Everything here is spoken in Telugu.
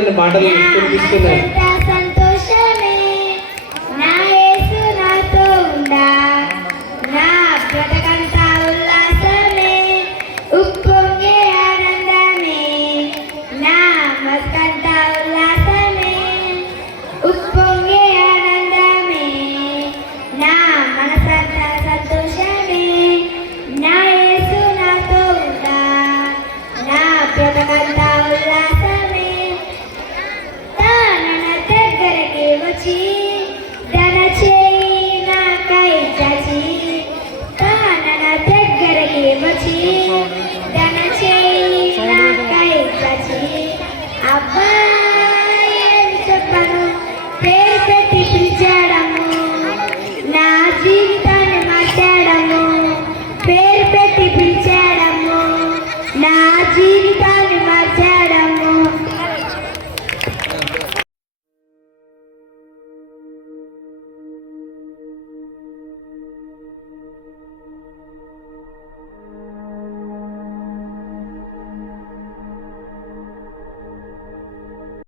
చూడండి మాటలు వినిపిస్తున్నాయి. సంతోషమే నా యేసు నాతో ఉండా, నా బ్రతకంతా ఉల్లాసమే, ఉప్పొంగే ఆనందమే, నా బతుకంతా ఉల్లాసమే, ఉప్పొంగే ఆనందమే, నా మనసంతా సంతోషమే, నా యేసు నాతో ఉండా, నా బ్రతకంతా ఉల్లాసమే. తన దగ్గరికి వచ్చి తన చేయి నాకై చాచి, తన దగ్గరికి వచ్చి తన చేయి నాకై చాచి, అబ్బాయి అని చెప్పను పేరు పెట్టి పిలిచాడము, నా జీవితాన్ని మార్చాడము, పేరు పెట్టి పిలిచాడము, నా జీవితాన్ని మార్చాడము.